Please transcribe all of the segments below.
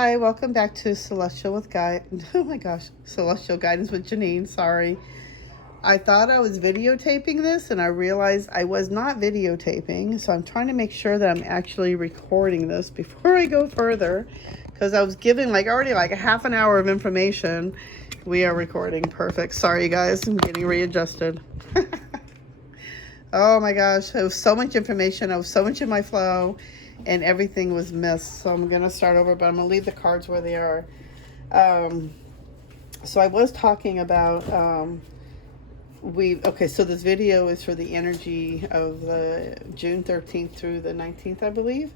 Hi, welcome back to Celestial with Guide. Oh my gosh, Celestial Guidance with Jaeneen. Sorry. I thought I was videotaping this and I realized I was not videotaping. So I'm trying to make sure that I'm actually recording this before I go further, because I was giving already a half an hour of information. We are recording. Perfect. Sorry, you guys. I'm getting readjusted. Oh my gosh, it was so much information. I was so much in my flow and everything was missed. So I'm going to start over, but I'm going to leave the cards where they are. So I was talking about, so this video is for the energy of the June 13th through the 19th, I believe.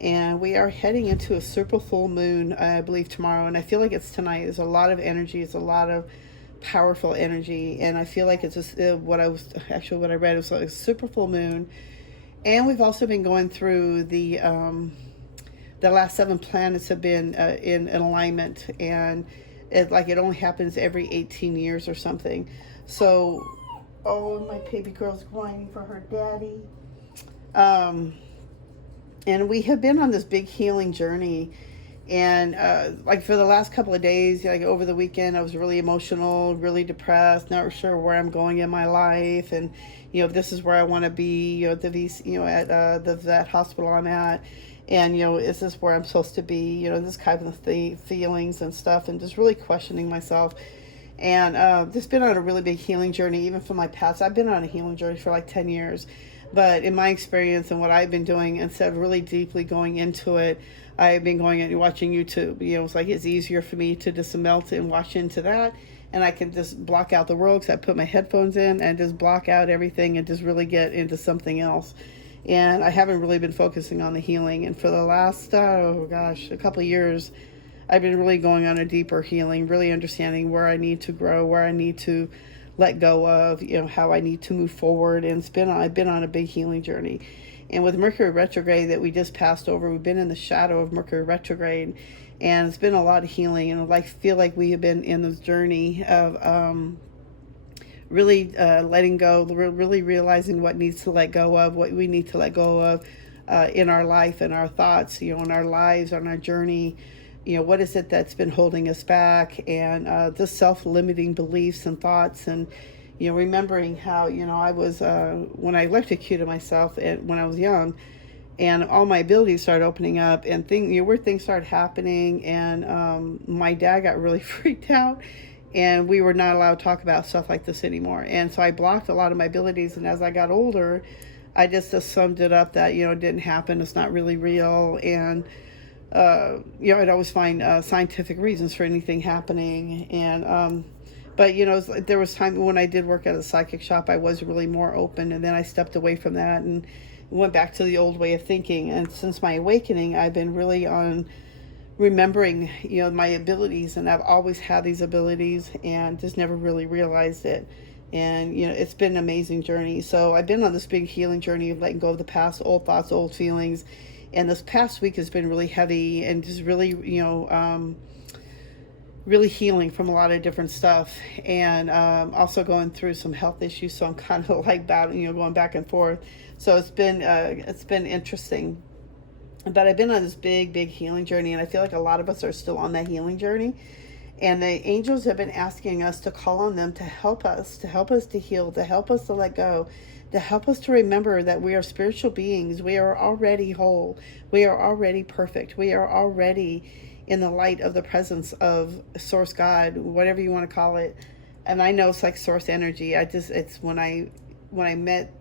And we are heading into a super full moon, I believe, tomorrow. And I feel like it's tonight. There's a lot of energy. It's a lot of powerful energy. And I feel like it's just what I read was like a super full moon. And we've also been going through the last 7 planets have been in alignment. And it only happens every 18 years or something. So, oh, my baby girl's whining for her daddy. And we have been on this big healing journey. And for the last couple of days, over the weekend, I was really emotional, really depressed, not sure where I'm going in my life. And, if this is where I want to be, at the that hospital I'm at. And, is this where I'm supposed to be? This kind of feelings and stuff, and just really questioning myself. And just been on a really big healing journey, even from my past. I've been on a healing journey for 10 years. But in my experience and what I've been doing, instead of really deeply going into it, I've been going and watching YouTube. It's easier for me to just melt and watch into that. And I can just block out the world because I put my headphones in and just block out everything and just really get into something else. And I haven't really been focusing on the healing. And for the last, a couple of years, I've been really going on a deeper healing, really understanding where I need to grow, where I need to let go of, how I need to move forward. And I've been on a big healing journey. And with Mercury retrograde that we just passed over, we've been in the shadow of Mercury retrograde, and it's been a lot of healing. And I feel like we have been in this journey of really letting go, really realizing what needs to let go of, what we need to let go of in our life and our thoughts, in our lives, on our journey. What is it that's been holding us back, and the self-limiting beliefs and thoughts, and remembering how I was when I electrocuted myself when I was young, and all my abilities started opening up, and weird things started happening, and my dad got really freaked out, and we were not allowed to talk about stuff like this anymore. And so I blocked a lot of my abilities, and as I got older, I just summed it up that it didn't happen, it's not really real. And I'd always find scientific reasons for anything happening. And but there was time when I did work at a psychic shop, I was really more open, and then I stepped away from that and went back to the old way of thinking. And since my awakening, I've been really on remembering my abilities, and I've always had these abilities and just never really realized it. And it's been an amazing journey. So I've been on this big healing journey of letting go of the past, old thoughts, old feelings. And this past week has been really heavy and just really, really healing from a lot of different stuff. And also going through some health issues. So I'm kind of battling, going back and forth. So it's been interesting. But I've been on this big, big healing journey. And I feel like a lot of us are still on that healing journey. And the angels have been asking us to call on them to help us to heal, to help us to let go, to help us to remember that we are spiritual beings. We are already whole. We are already perfect. We are already in the light of the presence of Source God, whatever you want to call it. And I know it's like Source energy. It's when I met,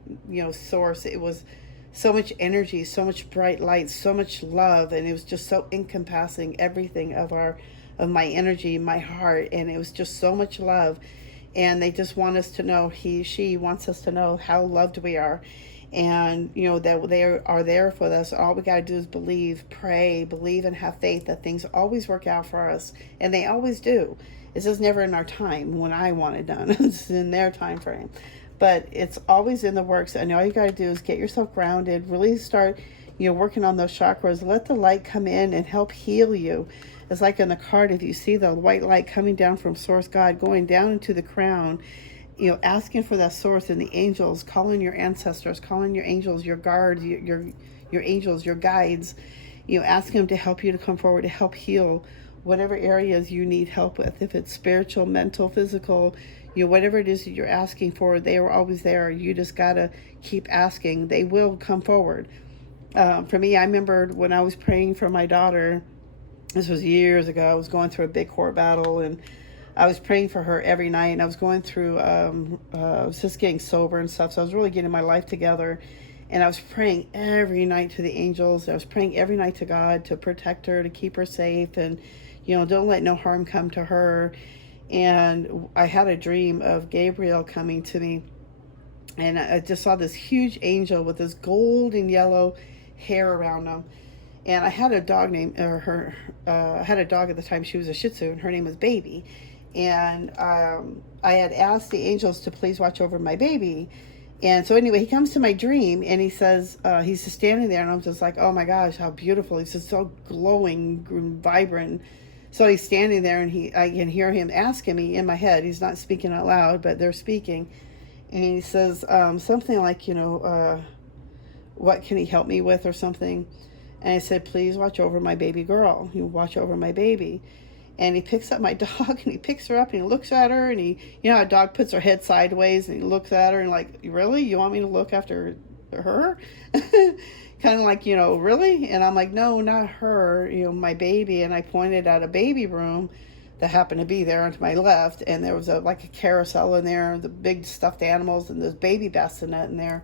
Source, it was so much energy, so much bright light, so much love. And it was just so encompassing everything of my energy, my heart. And it was just so much love. And they just want us to know, she wants us to know how loved we are. And, that they are there for us. All we got to do is believe, pray, believe, and have faith that things always work out for us. And they always do. It's just never in our time when I want it done. It's in their time frame. But it's always in the works. And all you got to do is get yourself grounded, really start, working on those chakras. Let the light come in and help heal you. It's like in the card, if you see the white light coming down from Source God, going down into the crown, asking for that source, and the angels, calling your ancestors, calling your angels, your guards, your angels, your guides, ask him to help you to come forward to help heal whatever areas you need help with. If it's spiritual, mental, physical, whatever it is that you're asking for, they are always there. You just got to keep asking. They will come forward. For me, I remember when I was praying for my daughter, this was years ago, I was going through a big court battle, and I was praying for her every night, and I was going through, I was just getting sober and stuff, so I was really getting my life together, and I was praying every night to the angels. I was praying every night to God to protect her, to keep her safe, and, don't let no harm come to her. And I had a dream of Gabriel coming to me, and I just saw this huge angel with this gold and yellow hair around him. And I had a dog named, I had a dog at the time. She was a Shih Tzu, and her name was Baby. And I had asked the angels to please watch over my baby. And so anyway, he comes to my dream, and he says, he's just standing there, and I'm just like, oh my gosh, how beautiful. He's just so glowing, vibrant. So he's standing there, and I can hear him asking me in my head. He's not speaking out loud, but they're speaking. And he says something like, what can he help me with or something? And I said, please watch over my baby girl. You watch over my baby. And he picks up my dog, and he picks her up, and he looks at her, and how a dog puts her head sideways, and he looks at her and like, really? You want me to look after her? Kind of like, really? And I'm like, no, not her, my baby. And I pointed at a baby room that happened to be there on my left, and there was a carousel in there, the big stuffed animals, and there's baby bassinet in there.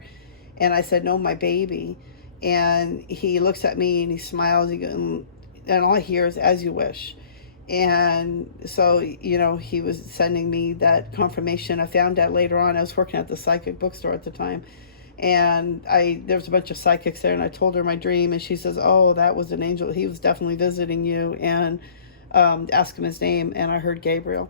And I said, no, my baby. And he looks at me, and he smiles, and all I hear is, as you wish. And so, he was sending me that confirmation. I found out later on, I was working at the psychic bookstore at the time, and there was a bunch of psychics there, and I told her my dream, and she says, oh, that was an angel. He was definitely visiting you, and ask him his name, and I heard Gabriel.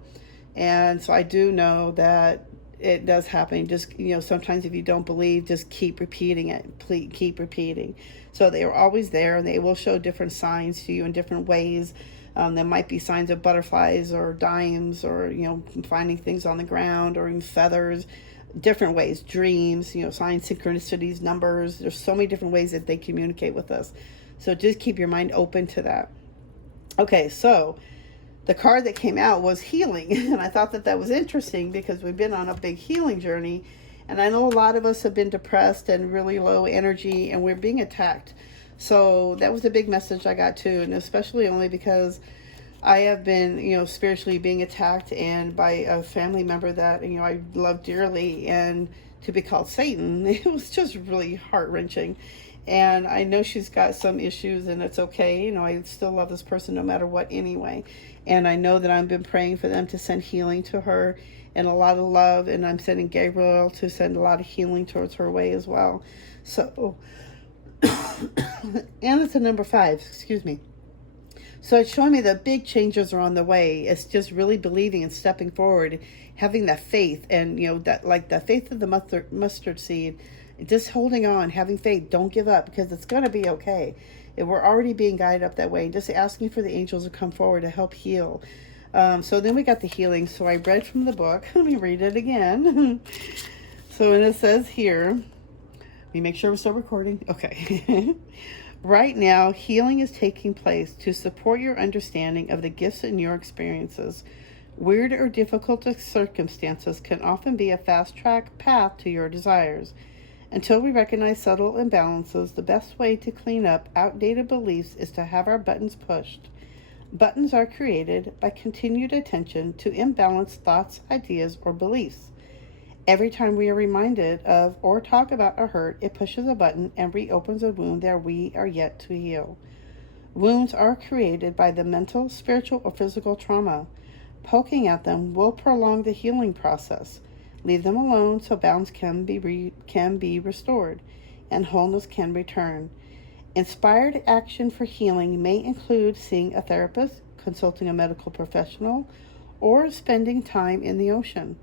And so I do know that it does happen. Just, sometimes if you don't believe, just keep repeating it. Please keep repeating. So they are always there, and they will show different signs to you in different ways. There might be signs of butterflies or dimes, or, finding things on the ground, or in feathers, different ways, dreams, signs, synchronicities, numbers. There's so many different ways that they communicate with us. So just keep your mind open to that. Okay, so the card that came out was healing. And I thought that was interesting because we've been on a big healing journey. And I know a lot of us have been depressed and really low energy, and we're being attacked. So that was a big message I got too, and especially only because I have been, spiritually being attacked, and by a family member that, I love dearly, and to be called Satan, it was just really heart-wrenching. And I know she's got some issues, and it's okay. I still love this person no matter what anyway. And I know that I've been praying for them to send healing to her and a lot of love, and I'm sending Gabriel to send a lot of healing towards her way as well. So... and it's a number 5, excuse me. So it's showing me that big changes are on the way. It's just really believing and stepping forward, having that faith, and that, like the faith of the mustard seed, just holding on, having faith. Don't give up, because it's going to be okay. And we're already being guided up that way. Just asking for the angels to come forward to help heal. So then we got the healing. So I read from the book. Let me read it again. So, and it says here, let me make sure we're still recording. Okay. Right now, healing is taking place to support your understanding of the gifts in your experiences. Weird or difficult circumstances can often be a fast-track path to your desires. Until we recognize subtle imbalances, the best way to clean up outdated beliefs is to have our buttons pushed. Buttons are created by continued attention to imbalanced thoughts, ideas, or beliefs. Every time we are reminded of or talk about a hurt, it pushes a button and reopens a wound that we are yet to heal. Wounds are created by the mental, spiritual, or physical trauma. Poking at them will prolong the healing process. Leave them alone so balance can be restored and wholeness can return. Inspired action for healing may include seeing a therapist, consulting a medical professional, or spending time in the ocean.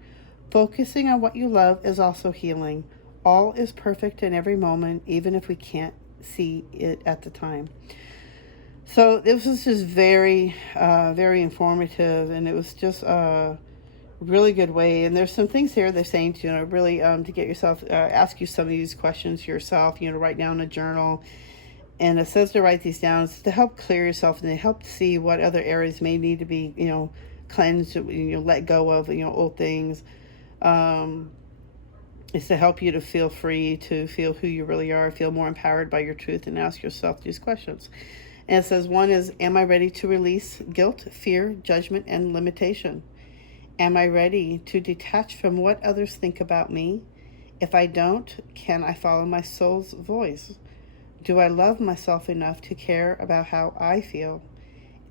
Focusing on what you love is also healing. All is perfect in every moment, even if we can't see it at the time. So this was just very, very informative, and it was just a really good way. And there's some things here they're saying to, really to get yourself, ask you some of these questions yourself, write down a journal. And it says to write these down. It's to help clear yourself and to help see what other areas may need to be, cleansed, let go of, old things. It's to help you to feel free, to feel who you really are, feel more empowered by your truth, and ask yourself these questions. And it says, one is, am I ready to release guilt, fear, judgment, and limitation? Am I ready to detach from what others think about me? If I don't, can I follow my soul's voice? Do I love myself enough to care about how I feel?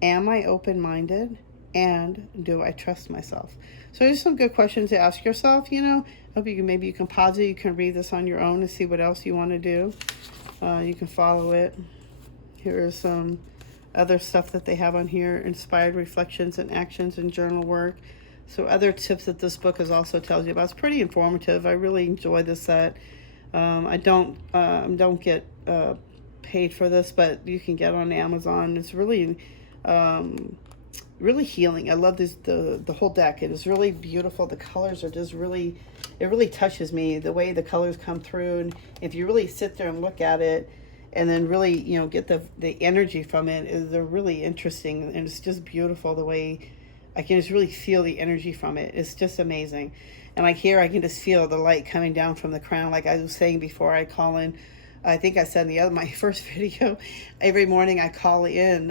Am I open-minded? And do I trust myself? So there's some good questions to ask yourself, Hope maybe you can pause it. You can read this on your own and see what else you want to do. You can follow it. Here's some other stuff that they have on here: inspired reflections and actions and journal work. So other tips that this book is also tells you about. It's pretty informative. I really enjoy this set. I don't get paid for this, but you can get on Amazon. It's really really healing. I love this, the whole deck. It is really beautiful. The colors are just really, it really touches me, the way the colors come through. And if you really sit there and look at it and then really, get the energy from it, they're really interesting. And it's just beautiful the way I can just really feel the energy from it. It's just amazing. And like here, I can just feel the light coming down from the crown. Like I was saying before, I call in, I think I said in my first video, every morning I call in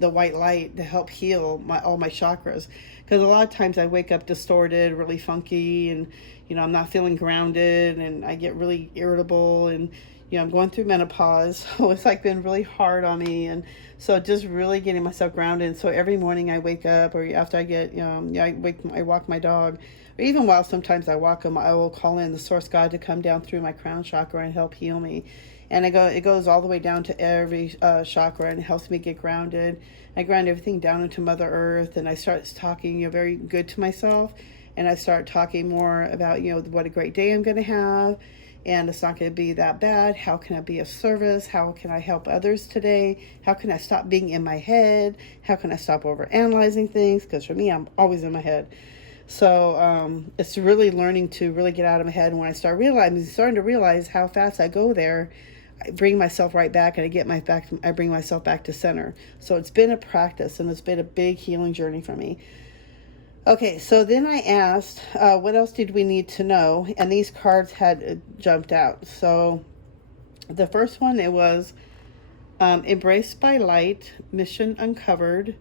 the white light to help heal all my chakras. Because a lot of times I wake up distorted, really funky, and I'm not feeling grounded, and I get really irritable, and I'm going through menopause, so it's been really hard on me. And so just really getting myself grounded. So every morning I wake up, or after I get I walk my dog, or even while sometimes I walk him, I will call in the source God to come down through my crown chakra and help heal me. And it goes all the way down to every chakra, and it helps me get grounded. I ground everything down into Mother Earth, and I start talking very good to myself, and I start talking more about what a great day I'm going to have, and it's not going to be that bad. How can I be of service? How can I help others today? How can I stop being in my head? How can I stop overanalyzing things? Because for me, I'm always in my head. So it's really learning to really get out of my head. And when I starting to realize how fast I go there, I bring myself right back, and I bring myself back to center. So it's been a practice, and it's been a big healing journey for me. Okay, so then I asked, what else did we need to know? And these cards had jumped out. So the first one, it was embraced by light, mission uncovered,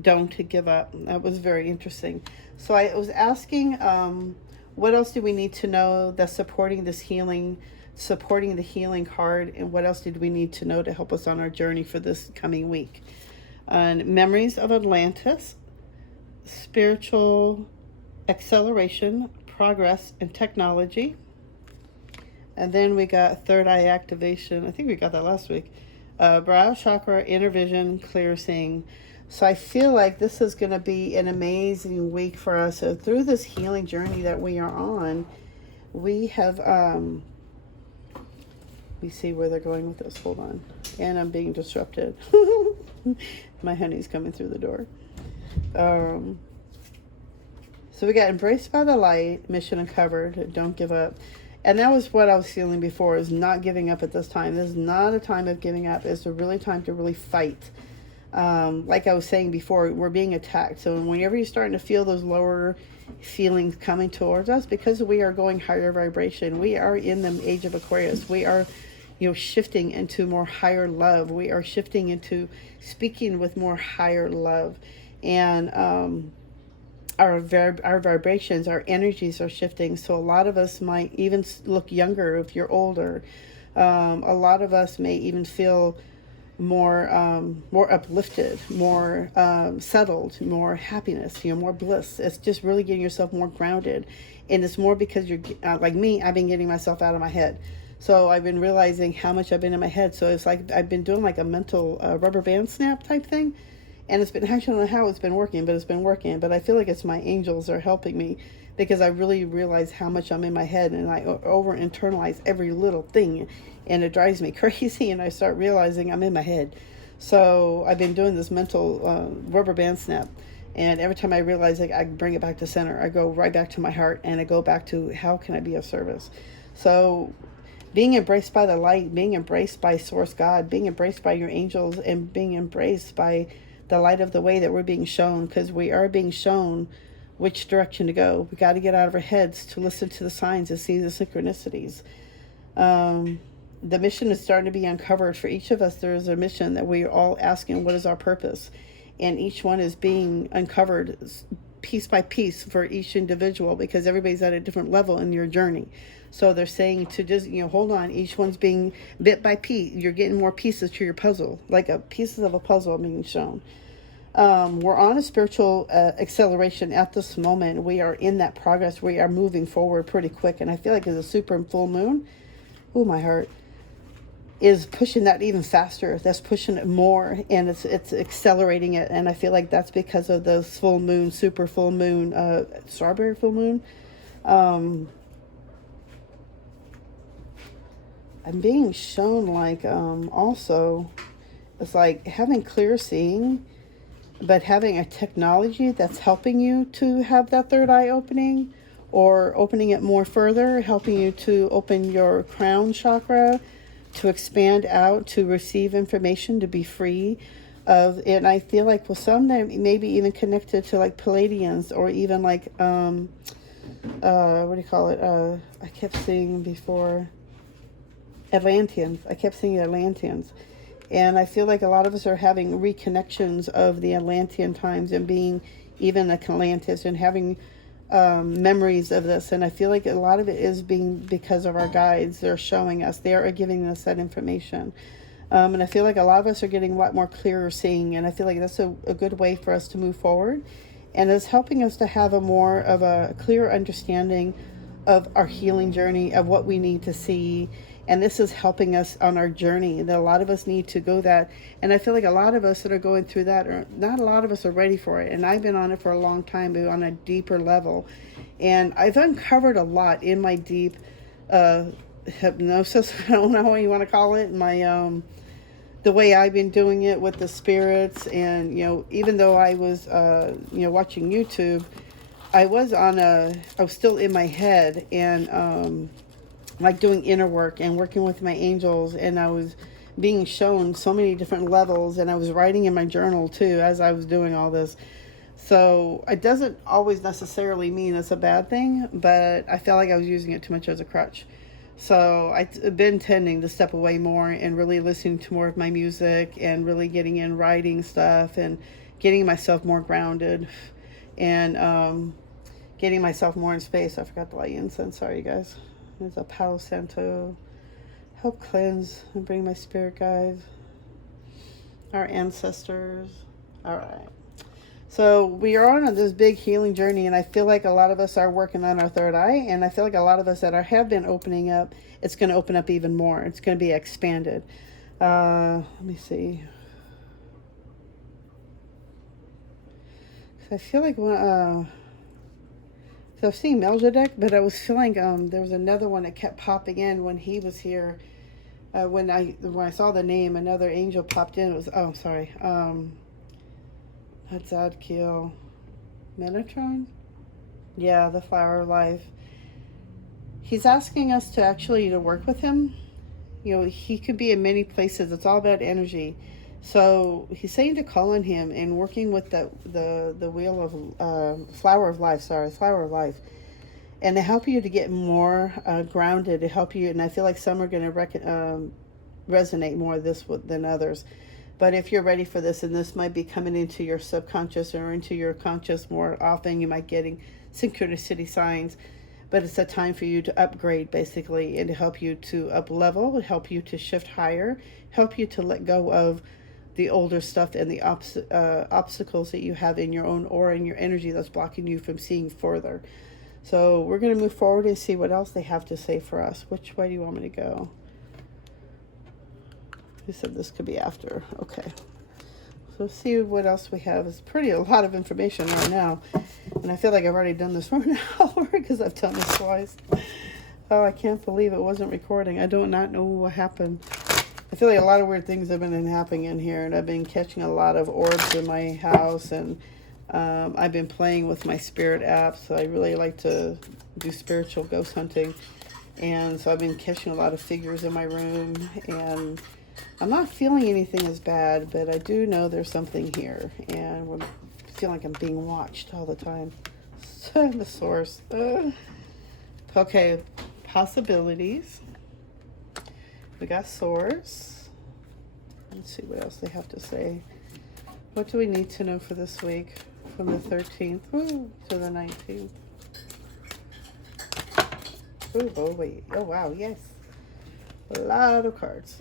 don't give up. That was very interesting. So I was asking, what else do we need to know that's supporting the healing card, and what else did we need to know to help us on our journey for this coming week? And memories of Atlantis, spiritual acceleration, progress, and technology. And then we got third eye activation. I think we got that last week. Brow chakra, inner vision, clear seeing. So I feel like this is going to be an amazing week for us. So through this healing journey that we are on, we have, let me see where they're going with this. Hold on. And I'm being disrupted. My honey's coming through the door. So we got embraced by the light, mission uncovered, don't give up. And that was what I was feeling before, is not giving up at this time. This is not a time of giving up. It's a really time to really fight. Like I was saying before, we're being attacked. So whenever you're starting to feel those lower feelings coming towards us, because we are going higher vibration, we are in the age of Aquarius. We are, shifting into more higher love. We are shifting into speaking with more higher love. And our vibrations, our energies are shifting. So a lot of us might even look younger if you're older. A lot of us may even feel more uplifted, more settled, more happiness, more bliss. It's just really getting yourself more grounded. And it's more because you're like me, I've been getting myself out of my head. So I've been realizing how much I've been in my head. So it's like I've been doing like a mental rubber band snap type thing. And it's been, I don't know how it's been working, but it's been working. But I feel like it's my angels are helping me, because I really realize how much I'm in my head, and I over internalize every little thing, and it drives me crazy, and I start realizing I'm in my head. So I've been doing this mental rubber band snap, and every time I realize I bring it back to center, I go right back to my heart, and I go back to how can I be of service. So being embraced by the light, being embraced by Source God, being embraced by your angels, and being embraced by the light of the way that we're being shown, because we are being shown which direction to go. We got to get out of our heads to listen to the signs and see the synchronicities. The mission is starting to be uncovered for each of us. There is a mission that we're all asking, what is our purpose? And each one is being uncovered piece by piece for each individual, because everybody's at a different level in your journey. So they're saying to just, hold on, each one's being bit by piece. You're getting more pieces to your puzzle, like pieces of a puzzle being shown. We're on a spiritual acceleration at this moment. We are in that progress. We are moving forward pretty quick. And I feel like as a super and full moon, my heart is pushing that even faster. That's pushing it more, and it's accelerating it. And I feel like that's because of the full moon, super full moon, strawberry full moon. I'm being shown like also it's like having clear seeing, but having a technology that's helping you to have that third eye opening, or opening it more further, helping you to open your crown chakra, to expand out, to receive information, to be free of. And I feel like, well, some maybe even connected to like Palladians, or even like what do you call it? I kept seeing before Atlanteans. I kept seeing Atlanteans. And I feel like a lot of us are having reconnections of the Atlantean times, and being even Atlantis, and having memories of this. And I feel like a lot of it is being because of our guides. They're showing us, they are giving us that information. And I feel like a lot of us are getting a lot more clearer seeing, and I feel like that's a good way for us to move forward, and it's helping us to have a more of a clear understanding of our healing journey, of what we need to see. And this is helping us on our journey, that a lot of us need to go that. And I feel like a lot of us that are going through that, or not a lot of us are ready for it. And I've been on it for a long time, but on a deeper level. And I've uncovered a lot in my deep hypnosis, I don't know what you want to call it, my the way I've been doing it with the spirits. And, even though I was, watching YouTube, I was still in my head, and like doing inner work and working with my angels, and I was being shown so many different levels, and I was writing in my journal too as I was doing all this. So it doesn't always necessarily mean it's a bad thing, but I felt like I was using it too much as a crutch. So I've been tending to step away more and really listening to more of my music, and really getting in writing stuff, and getting myself more grounded, and getting myself more in space. I forgot to light incense. Sorry, you guys. There's a Palo Santo. Help cleanse and bring my spirit guides, our ancestors. All right. So we are on this big healing journey, and I feel like a lot of us are working on our third eye, and I feel like a lot of us that have been opening up, it's going to open up even more. It's going to be expanded. Let me see. I feel like so I've seen Melchizedek, but I was feeling there was another one that kept popping in when he was here. When I saw the name, another angel popped in. It was not Zadkiel, Metatron? Yeah, the Flower of Life. He's asking us to actually to work with him. He could be in many places. It's all about energy. So he's saying to call on him, and working with the wheel of Flower of Life, Flower of Life, and to help you to get more grounded, to help you. And I feel like some are going to resonate more than others. But if you're ready for this, and this might be coming into your subconscious or into your conscious more often, you might getting synchronicity signs. But it's a time for you to upgrade, basically, and to help you to up level, help you to shift higher, help you to let go of the older stuff and the obstacles that you have in your own aura and your energy that's blocking you from seeing further. So we're going to move forward and see what else they have to say for us. Which way do you want me to go? You said this could be after. Okay. So see what else we have. It's a lot of information right now. And I feel like I've already done this for an hour because I've done this twice. Oh, I can't believe it wasn't recording. I do not know what happened. I feel like a lot of weird things have been happening in here, and I've been catching a lot of orbs in my house, and I've been playing with my spirit apps. So I really like to do spiritual ghost hunting, And so I've been catching a lot of figures in my room, and I'm not feeling anything as bad, but I do know there's something here, and I feel like I'm being watched all the time. The source. Okay, possibilities. We got source. Let's see what else they have to say. What do we need to know for this week from the 13th to the 19th? Oh, wait. Oh, wow. Yes. A lot of cards.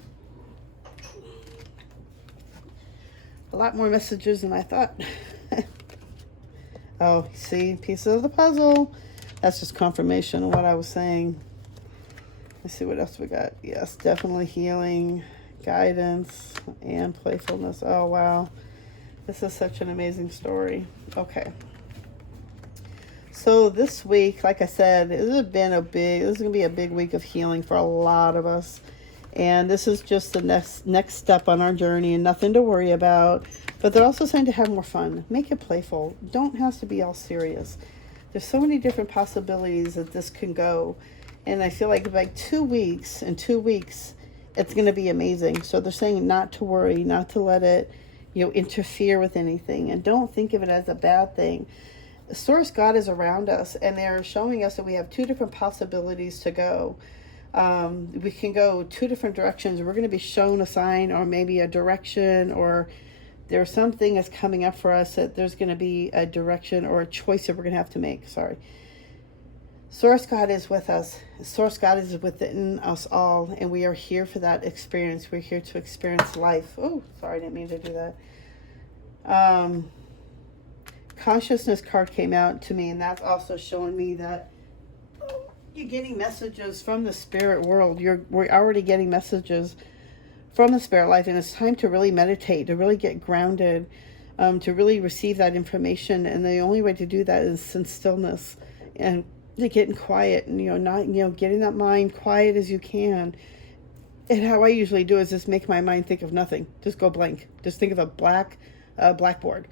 A lot more messages than I thought. Oh, see? Pieces of the puzzle. That's just confirmation of what I was saying. Let's see what else we got. Yes, definitely healing, guidance, and playfulness. Oh, wow. This is such an amazing story. Okay. So this week, like I said, this is going to be a big week of healing for a lot of us. And this is just the next step on our journey, and nothing to worry about. But they're also saying to have more fun. Make it playful. Don't have to be all serious. There's so many different possibilities that this can go. And I feel like 2 weeks, in 2 weeks, it's going to be amazing. So they're saying not to worry, not to let it, interfere with anything. And don't think of it as a bad thing. Source God is around us, and they're showing us that we have 2 different possibilities to go. We can go 2 different directions. We're going to be shown a sign, or maybe a direction, or there's something that's coming up for us that there's going to be a direction or a choice that we're going to have to make. Sorry. Source God is with us. Source God is within us all, and we are here for that experience. We're here to experience life. Oh, sorry, I didn't mean to do that. Consciousness card came out to me, and that's also showing me that you're getting messages from the spirit world. We're already getting messages from the spirit life, and it's time to really meditate, to really get grounded, to really receive that information. And the only way to do that is in stillness and to getting quiet, and getting that mind quiet as you can. And how I usually do is just make my mind think of nothing, just go blank, just think of a blackboard.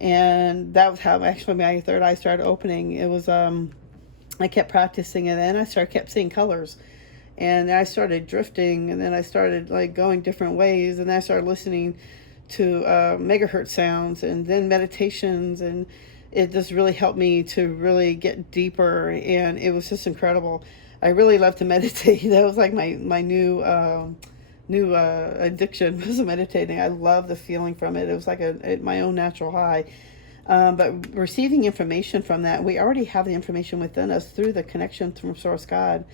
And that was how actually my third eye started opening. It was I kept practicing, and then I kept seeing colors, and then I started drifting, and then I started going different ways, and then I started listening to megahertz sounds, and then meditations, and it just really helped me to really get deeper, and it was just incredible. I really love to meditate. That was like my new addiction was meditating. I love the feeling from it. It was like my own natural high. But receiving information from that, we already have the information within us through the connection from Source God.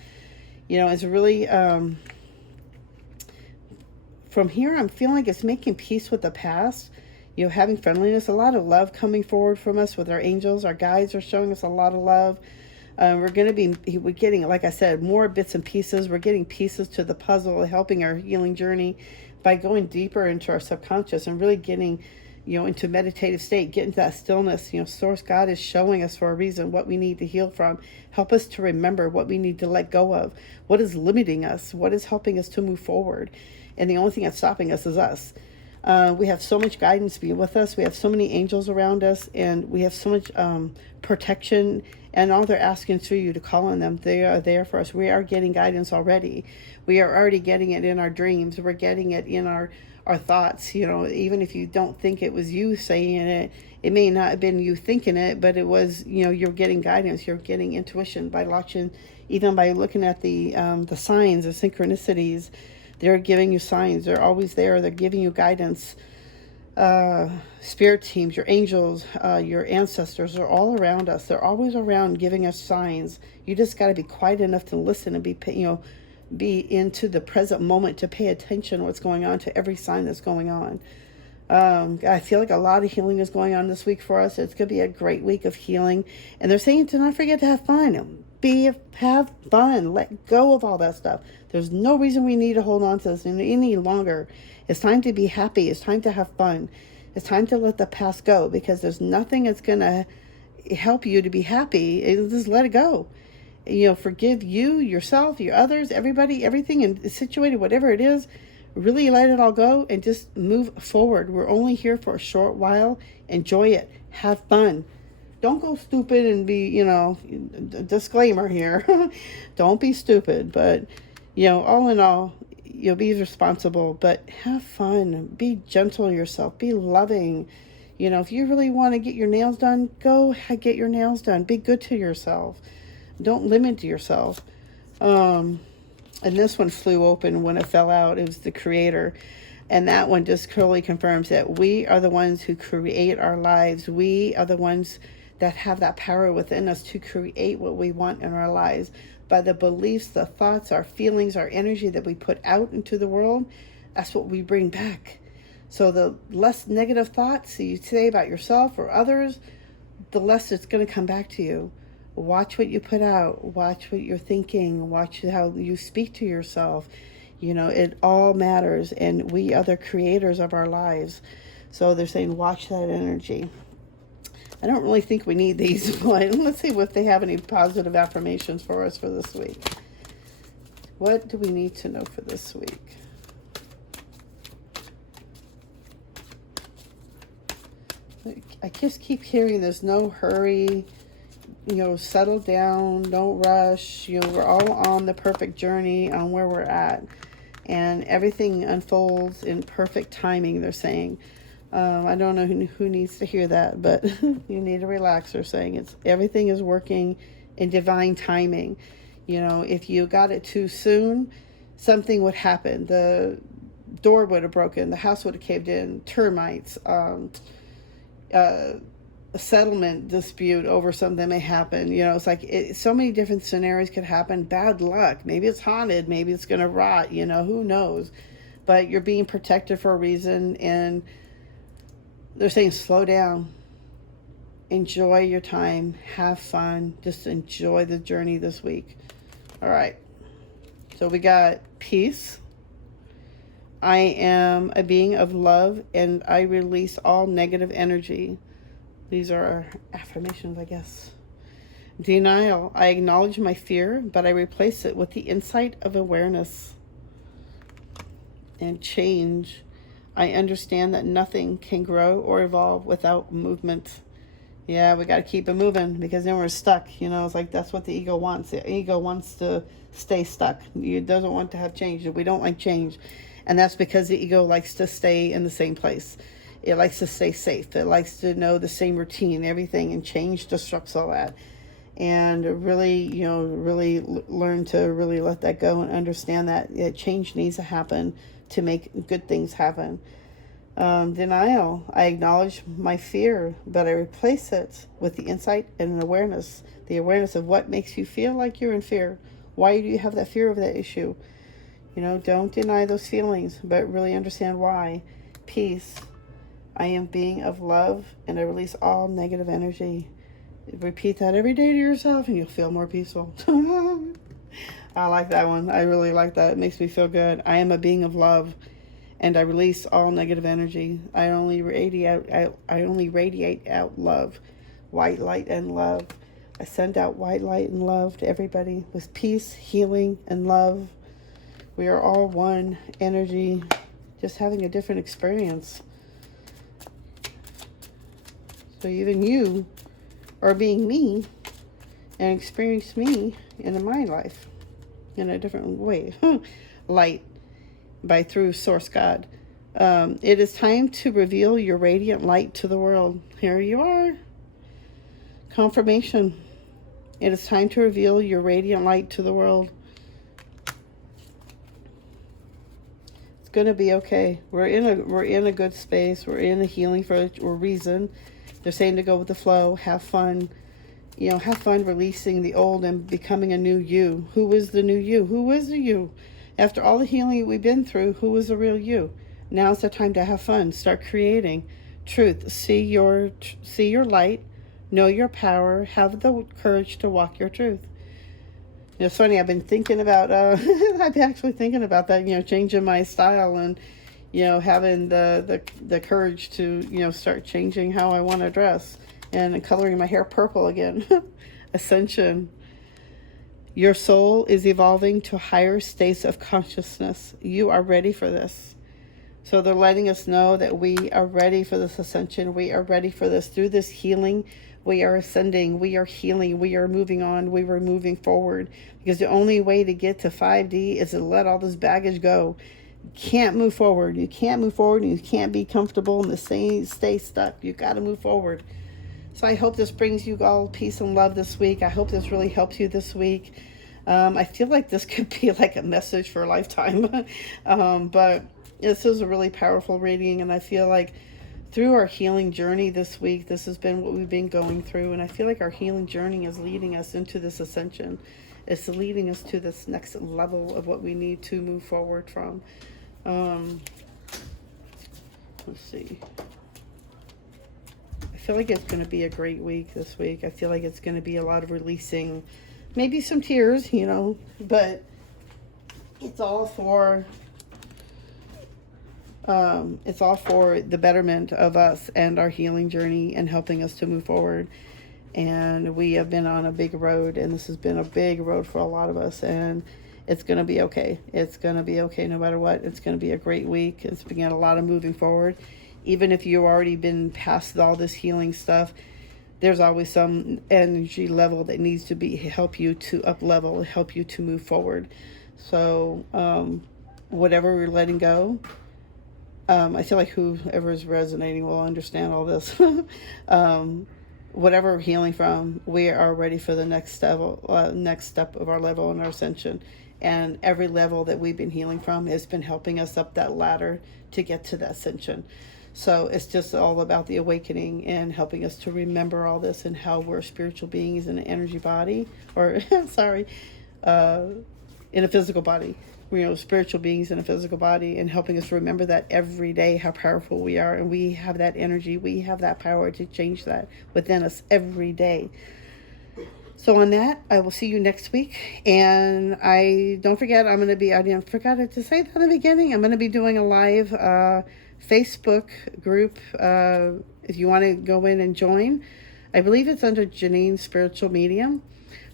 It's really, from here, I'm feeling like it's making peace with the past, having friendliness, a lot of love coming forward from us with our angels. Our guides are showing us a lot of love. We're getting, like I said, more bits and pieces. We're getting pieces to the puzzle, helping our healing journey by going deeper into our subconscious and really getting, into meditative state, get into that stillness. Source God is showing us for a reason what we need to heal from. Help us to remember what we need to let go of. What is limiting us? What is helping us to move forward? And the only thing that's stopping us is us. We have so much guidance being with us. We have so many angels around us, and we have so much protection. And all they're asking is for you to call on them. They are there for us. We are getting guidance already. We are already getting it in our dreams. We're getting it in our thoughts. Even if you don't think it was you saying it, it may not have been you thinking it, but it was, you're getting guidance. You're getting intuition by watching, even by looking at the signs, the synchronicities. They're giving you signs. They're always there. They're giving you guidance. Spirit teams, your angels, your ancestors are all around us. They're always around giving us signs. You just got to be quiet enough to listen and be into the present moment, to pay attention to what's going on, to every sign that's going on. I feel like a lot of healing is going on this week for us. It's going to be a great week of healing. And they're saying to not forget to have fun. Have fun. Let go of all that stuff. There's no reason we need to hold on to this any longer. It's time to be happy. It's time to have fun. It's time to let the past go, because there's nothing that's going to help you to be happy. Just let it go. Forgive you, yourself, your others, everybody, everything, and situated, whatever it is. Really let it all go and just move forward. We're only here for a short while. Enjoy it. Have fun. Don't go stupid and be, disclaimer here. Don't be stupid, but, all in all, be responsible, but have fun. Be gentle to yourself. Be loving. If you really want to get your nails done, go get your nails done. Be good to yourself. Don't limit yourself. And this one flew open when it fell out. It was the creator. And that one just clearly confirms that we are the ones who create our lives. We are the ones that have that power within us to create what we want in our lives. By the beliefs, the thoughts, our feelings, our energy that we put out into the world, that's what we bring back. So the less negative thoughts you say about yourself or others, the less it's going to come back to you. Watch what you put out. Watch what you're thinking. Watch how you speak to yourself. It all matters, and we are the creators of our lives. So they're saying watch that energy. I don't really think we need these, but let's see if they have any positive affirmations for us for this week. What do we need to know for this week? I just keep hearing there's no hurry, settle down, don't rush. We're all on the perfect journey on where we're at. And everything unfolds in perfect timing, they're saying. I don't know who needs to hear that, but you need to relax. They're saying everything is working in divine timing. If you got it too soon, something would happen. The door would have broken, the house would have caved in, termites, a settlement dispute over something may happen. It's like so many different scenarios could happen. Bad luck. Maybe it's haunted. Maybe it's going to rot. Who knows? But you're being protected for a reason, and they're saying slow down. Enjoy your time. Have fun. Just enjoy the journey this week. All right. So we got peace. I am a being of love, and I release all negative energy. These are our affirmations, I guess. Denial. I acknowledge my fear, but I replace it with the insight of awareness. And change. I understand that nothing can grow or evolve without movement. Yeah, we got to keep it moving, because then we're stuck. It's like that's what the ego wants. The ego wants to stay stuck. It doesn't want to have change. We don't like change. And that's because the ego likes to stay in the same place. It likes to stay safe. It likes to know the same routine, everything, and change disrupts all that. And really, really learn to really let that go and understand that change needs to happen to make good things happen. Denial. I acknowledge my fear, but I replace it with the insight and an awareness. The awareness of what makes you feel like you're in fear. Why do you have that fear of that issue? Don't deny those feelings, but really understand why. Peace. I am being of love, and I release all negative energy. Repeat that every day to yourself, and you'll feel more peaceful. I like that one. I really like that. It makes me feel good. I am a being of love, and I release all negative energy. I only radiate out love, white light and love. I send out white light and love to everybody with peace, healing, and love. We are all one energy, just having a different experience. So even you are being me and experience me in my life in a different way. Light through Source God. It is time to reveal your radiant light to the world. Here you are. Confirmation. It is time to reveal your radiant light to the world. It's going to be okay. We're in a good space. We're in a healing for a reason. They're saying to go with the flow, have fun. Have fun releasing the old and becoming a new you. Who is the new you? Who is the you? After all the healing we've been through, who is the real you? Now's the time to have fun. Start creating truth. See your light. Know your power. Have the courage to walk your truth. It's funny. I've been thinking about. I've been actually thinking about that. Changing my style and having the courage to start changing how I want to dress and coloring my hair purple again. Ascension. Your soul is evolving to higher states of consciousness. You are ready for this. So they're letting us know that we are ready for this ascension. We are ready for this. Through this healing, we are ascending, we are healing, we are moving on, we are moving forward. Because the only way to get to 5D is to let all this baggage go. You can't move forward. You can't move forward, and you can't be comfortable in the same, stay stuck. You got to move forward. So I hope this brings you all peace and love this week. I hope this really helps you this week. I feel like this could be like a message for a lifetime. But this is a really powerful reading, and I feel like through our healing journey this week, this has been what we've been going through, and I feel like our healing journey is leading us into this ascension. It's leading us to this next level of what we need to move forward from. Let's see. I feel like it's going to be a great week this week. I feel like it's going to be a lot of releasing, maybe some tears, you know, but it's all for the betterment of us and our healing journey and helping us to move forward. And we have been on a big road, and this has been a big road for a lot of us, and it's going to be okay. It's going to be okay no matter what. It's going to be a great week. It's been a lot of moving forward. Even if you've already been past all this healing stuff, there's always some energy level that needs to be help you to up level, help you to move forward. So whatever we're letting go, I feel like whoever is resonating will understand all this. Whatever we're healing from, we are ready for the next step of our level in our ascension. And every level that we've been healing from has been helping us up that ladder to get to that ascension. So it's just all about the awakening and helping us to remember all this and how we're spiritual beings in an energy body, or sorry, in a physical body. You know, spiritual beings in a physical body, and helping us remember that every day, how powerful we are, and we have that energy, we have that power to change that within us every day. So on that, I will see you next week, and don't forget, I'm going to be, I forgot to say that in the beginning, I'm going to be doing a live Facebook group. If you want to go in and join, I believe it's under Jaeneen's Spiritual Medium.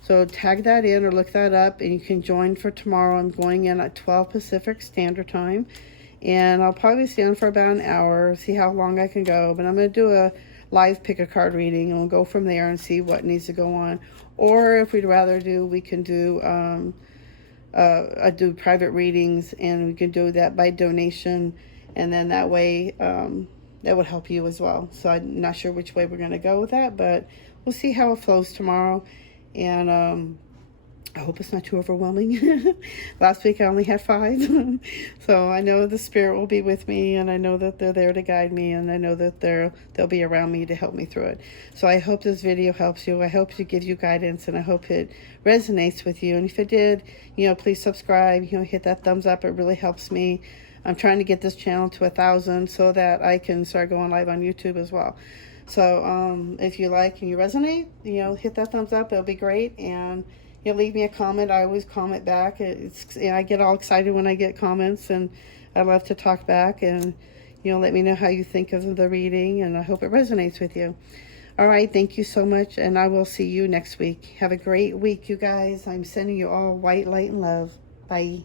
So tag that in or look that up, and you can join for tomorrow. I'm going in at 12 Pacific Standard Time, and I'll probably stay on for about an hour, see how long I can go. But I'm going to do a live pick a card reading, and we'll go from there and see what needs to go on. Or if we'd rather we can do I do private readings, and we can do that by donation, and then that way that would help you as well. So I'm not sure which way we're going to go with that, but we'll see how it flows tomorrow. And I hope it's not too overwhelming. Last week I only had 5. So I know the Spirit will be with me, and I know that they're there to guide me, and I know that they'll be around me to help me through it. So I hope this video helps you. I hope it gives you guidance, and I hope it resonates with you. And if it did, please subscribe, hit that thumbs up. It really helps me. I'm trying to get this channel to 1,000 so that I can start going live on YouTube as well. So if you like and you resonate, hit that thumbs up. It'll be great. And leave me a comment. I always comment back. I get all excited when I get comments, and I love to talk back. And let me know how you think of the reading, and I hope it resonates with you. All right, thank you so much, and I will see you next week. Have a great week, you guys. I'm sending you all white light and love. Bye.